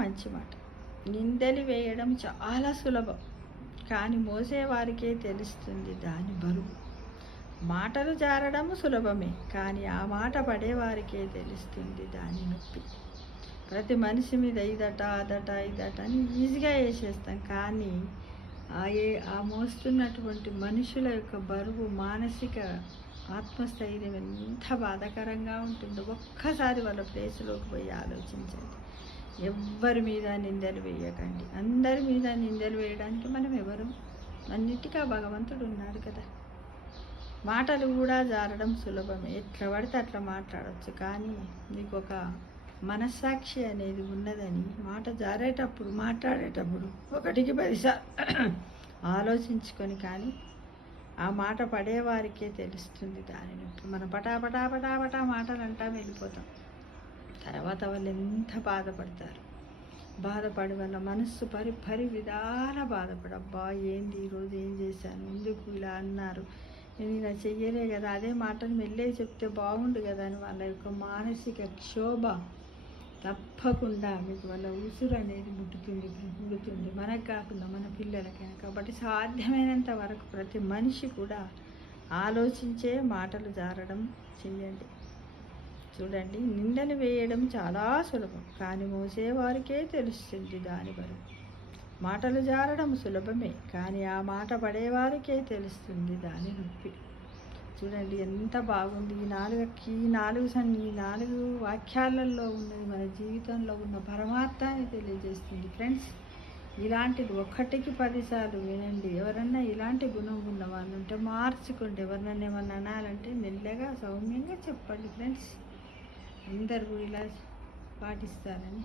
మంచి మాట. నిందలు వేయడం చాలా సులభం, కానీ మోసేవారికే తెలుస్తుంది దాని బరువు. మాటలు జారడం సులభమే, కానీ ఆ మాట పడేవారికే తెలుస్తుంది దాని నొప్పి. ప్రతి మనిషి మీద ఇదట అదట ఇదట అని ఈజీగా వేసేస్తాం, కానీ ఆ మోస్తున్నటువంటి మనుషుల యొక్క బరువు, మానసిక ఆత్మస్థైర్యం ఎంత బాధాకరంగా ఉంటుందో ఒక్కసారి వాళ్ళ ప్లేస్లోకి పోయి ఆలోచించండి. ఎవ్వరి మీద నిందలు వేయకండి. అందరి మీద నిందలు వేయడానికి మనం ఎవరు? అన్నిటికీ భగవంతుడు ఉన్నాడు కదా. మాటలు కూడా జారడం సులభమే, ఎట్లా పడితే అట్లా మాట్లాడవచ్చు, కానీ మీకు ఒక మనస్సాక్షి అనేది ఉన్నదని మాట జారేటప్పుడు, మాట్లాడేటప్పుడు 1కి 10 సార్లు ఆలోచించుకొని, కానీ ఆ మాట పడేవారికే తెలుస్తుంది దాని నొప్పి. మనం పటా మాటలు అంటా వెళ్ళిపోతాం. తర్వాత వాళ్ళు ఎంత బాధపడతారు. బాధపడి వాళ్ళ మనస్సు పరి విధాల బాధపడి, అబ్బా ఏంది ఈరోజు ఏం చేశాను, ఎందుకు ఇలా అన్నారు, నేను ఇలా చెయ్యలే కదా, అదే మాటను మెల్లే చెప్తే బాగుండు కదా అని వాళ్ళ యొక్క మానసిక క్షోభ తప్పకుండా మీకు వాళ్ళ ఉసురు అనేది ముడుతుంది. మనకు కాకుండా మన పిల్లలకైనా. కాబట్టి సాధ్యమైనంత వరకు ప్రతి మనిషి కూడా ఆలోచించే మాటలు జారడం చెయ్యండి. చూడండి, నిందలు వేయడం చాలా సులభం, కానీ మోసేవారికే తెలుస్తుంది దాని బరువు. మాటలు జారడం సులభమే, కానీ ఆ మాట పడేవారికే తెలుస్తుంది దాని నొప్పి. చూడండి ఎంత బాగుంది. ఈ నాలుగు వాక్యాలలో ఉన్నది మన జీవితంలో ఉన్న పరమార్థాన్ని తెలియజేస్తుంది. ఫ్రెండ్స్, ఇలాంటిది 1కి 10 సార్లు వినండి. ఎవరన్నా ఇలాంటి గుణం ఉన్న వాళ్ళు ఉంటే మార్చుకోండి. ఎవరినన్నా ఏమన్నా అనాలంటే మెల్లగా సౌమ్యంగా చెప్పండి. ఫ్రెండ్స్, అందరూ ఇలా పాటిస్తారని